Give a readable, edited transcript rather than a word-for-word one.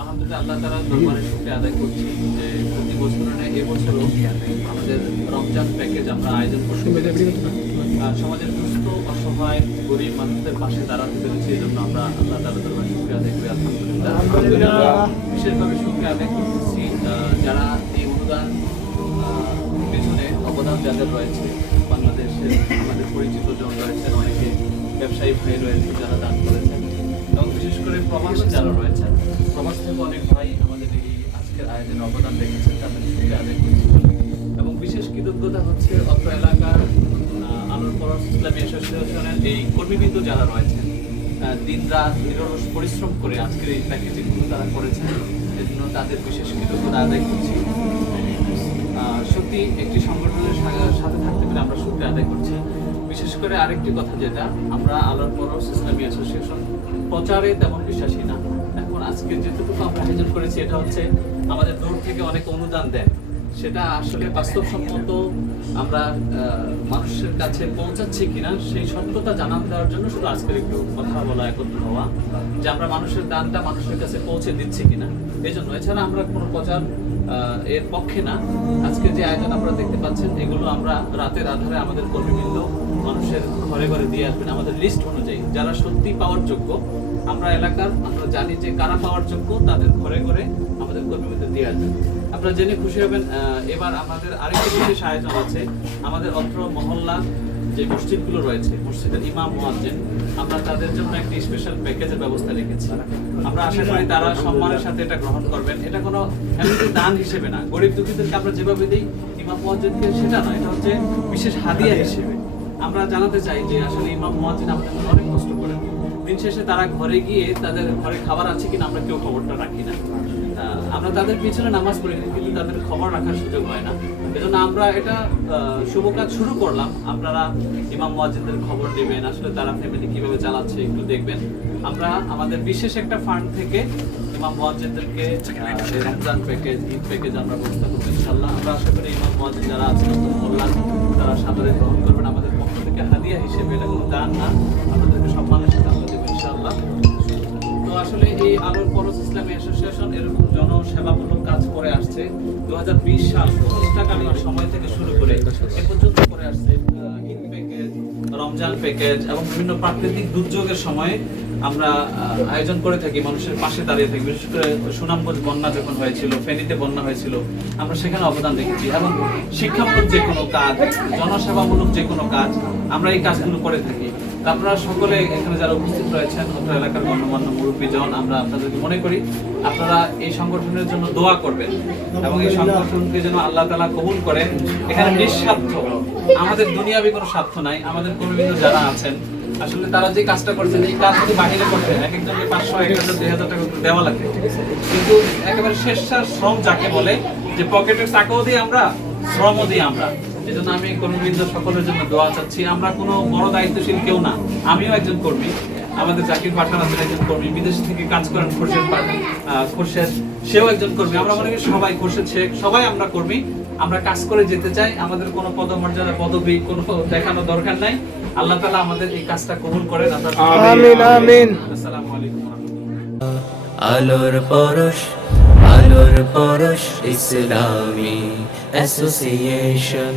আলহামদুলিল্লাহ আল্লাহ তাআলার দরবারে শুকরিয়া আদায় করছি যে প্রতি বছরের ন্যায় এবছরও আমাদের রমজান প্যাকেজ আমরা আয়োজন করতে পেরেছি। সমাজের দুস্থ অসহায় গরিব মানুষদের পাশে দাঁড়াতে পেরেছি, এই জন্য আমরা আল্লাহ তাআলার দরবারে শুকরিয়া আদায় করি। আলহামদুলিল্লাহ বিশেষভাবে শুকরিয়া আদায় করতেছি যারা এই অনুদান পেছনে অবদান যাদের রয়েছে, বাংলাদেশের আমাদের পরিচিত জন রয়েছেন, অনেকে ব্যবসায়ী ভাই রয়েছে যারা দান করেছেন, এবং বিশেষ করে প্রবাসী যারা রয়েছেন, প্রবাস থেকে অনেক ভাই আমাদের এই আজকের আয়োজনে অবদান রেখেছেন, তাদের সঙ্গে আদায় করছি। এবং বিশেষ কৃতজ্ঞতা হচ্ছে অত্র এলাকার আলোর পরশ ইসলামী অ্যাসোসিয়েশনের এই কর্মীবৃন্দ যারা রয়েছেন, দিন রাত নিরলস পরিশ্রম করে আজকের এই প্যাকেজিংগুলো তারা করেছেন, এই জন্য তাদের বিশেষ কৃতজ্ঞতা আদায় করছি। সত্যি একটি সংগঠনের সাথে থাকতে পেরে আমরা শুকরিয়া আদায় করছি। বিশেষ করে আরেকটি কথা, যেটা আমরা আলোর পরশ ইসলামী অ্যাসোসিয়েশন প্রচারে তেমন বিশ্বাসী না। এখন আজকে যেটুকু আমরা আয়োজন করেছি এটা হচ্ছে আমাদের দূর থেকে অনেক অনুদান দেন, সেটা আসলে বাস্তবসম্মত আমরা মানুষের কাছে পৌঁছাচ্ছি কিনা সেই সত্যতা জানান দেওয়ার জন্য শুধু আজকের একটু কথা বলা, একত্র হওয়া, যে আমরা মানুষের দানটা মানুষের কাছে পৌঁছে দিচ্ছি কিনা, এই জন্য। এছাড়া আমরা কোনো প্রচার এর পক্ষে না। আজকে যে আয়োজন আপনারা দেখতে পাচ্ছেন, এগুলো আমরা রাতের আধারে আমাদের কর্মীবৃন্দ মানুষের ঘরে ঘরে দিয়ে আসবেন আমাদের লিস্ট অনুযায়ী, যারা সত্যি পাওয়ার যোগ্য। আমরা এলাকার আমরা জানি যে কারা পাওয়ার যোগ্য, তাদের ঘরে ঘরে আমাদের কর্মীবৃন্দ দিয়ে আসবেন। আপনারা জেনে খুশি হবেন, এবার আমাদের আরেকটি বিশেষ আয়োজন আছে। আমাদের অত্র মহল্লা যে মসজিদগুলো রয়েছে, মসজিদের ইমাম মুয়াজ্জিন, আমরা তাদের জন্য একটি স্পেশাল প্যাকেজের ব্যবস্থা রেখেছি। আমরা আশা করি তারা সম্মানের সাথে এটা গ্রহণ করবেন। এটা কোনো এমনি দান হিসেবে না, গরিব দুঃখীদেরকে আমরা যেভাবে দিই ইমাম মুয়াজ্জিনকে, সেটা নয়, এটা হচ্ছে বিশেষ হাদিয়া হিসেবে। আমরা জানাতে চাই যে আসলে ইমাম মুয়াজ্জিন আমাদের জন্য অনেক কষ্ট করেন। দিন শেষে তারা ঘরে গিয়ে তাদের ঘরে খাবার আছে কিনা আমরা কেউ খবরটা রাখি না। আমরা তাদের পিছনে নামাজ পড়ি কিন্তু তাদের খবর রাখার সুযোগ হয় না। এজন্য আমরা এটা শুভ কাজ শুরু করলাম। আপনারা ইমাম মুয়াজ্জিনদের খবর নেবেন, আসলে তারা ফ্যামিলি কিভাবে চালাচ্ছে একটু দেখবেন। আমরা আমাদের বিশেষ একটা ফান্ড থেকে ইমাম মুয়াজ্জিনদেরকে রমজান প্যাকেজ, ঈদ প্যাকেজ আমরা ব্যবস্থা করবো ইনশাআল্লাহ। আমরা আশা করি ইমাম মুয়াজ্জিন যারা আছেন মোল্লা, তারা সাদরে গ্রহণ করবেন আমাদের পক্ষ থেকে হাদিয়া হিসেবে। এটা কোনো দান না, আপনাদেরকে সম্মানের সাথে আমরা দেবো ইনশাআল্লাহ। তো আসলে এই আলোর পরশ ইসলামী অ্যাসোসিয়েশন এরকম জনসেবামূলক কাজ করে আসছে 2020 সাল প্রতিষ্ঠাকালীন সময় থেকে শুরু করে এ পর্যন্ত করে আসছে। ঈদ প্যাকেজ, রমজান প্যাকেজ এবং বিভিন্ন প্রাকৃতিক দুর্যোগের সময়ে আমরা আয়োজন করে থাকি, মানুষের পাশে দাঁড়িয়ে থাকি। বিশেষ করে সুনামগঞ্জ বন্যা যখন হয়েছিল, ফেনীতে বন্যা হয়েছিল, আমরা সেখানে অবদান রেখেছি। এবং শিক্ষামূলক যে কোনো কাজ, জনসেবামূলক যে কোনো কাজ, আমরা এই কাজগুলো করে থাকি। আপনারা সকলে এখানে যারা উপস্থিত রয়েছেন, অত্র এলাকার গণ্যমান্য মুরব্বীজন, আমরা আপনাদেরকে মনে করি আপনারা এই সংগঠনের জন্য দোয়া করবেন এবং এই সংগঠনকে যেন আল্লাহ তাআলা কবুল করেন। এখানে নিঃস্বার্থ, আমাদের দুনিয়াবি কোনো স্বার্থ নাই। আমাদের কর্মীবৃন্দ যারা আছেন, আসলে তারা যে কাজটা করছেন, এই কাজ যদি বাহিরে করতেন এক একজনকে 500, 1000, 2000 টাকা করে দেওয়া লাগে, কিন্তু একেবারে স্বেচ্ছার শ্রম যাকে বলে, যে পকেটের টাকাও দিয়ে আমরা, শ্রমও দিয়ে আমরা। এই জন্য আমি কর্মীবৃন্দ সকলের জন্য দোয়া চাচ্ছি। আমরা কোনো বড় দায়িত্বশীল কেউ না, আমিও একজন কর্মী, আমাদের জাকির পাঠান আছেন একজন কর্মী, বিদেশ থেকে কাজ করেন খোরশেদ, সেও একজন কর্মী। আমরা মনে করি সবাই, খোরশেদ শেখ, সবাই আমরা কর্মী। আমরা কাজ করে যেতে চাই, আমাদের কোনো পদমর্যাদা, পদবি কোনো দেখানো দরকার নাই। আল্লাহ তাআলা আমাদের এই কাজটা কবুল করেন। আমিন আমিন। আসসালামু আলাইকুম ওয়া রাহমাতুল্লাহ। আলোর পরশ, আলোর পরশ ইসলামী অ্যাসোসিয়েশন।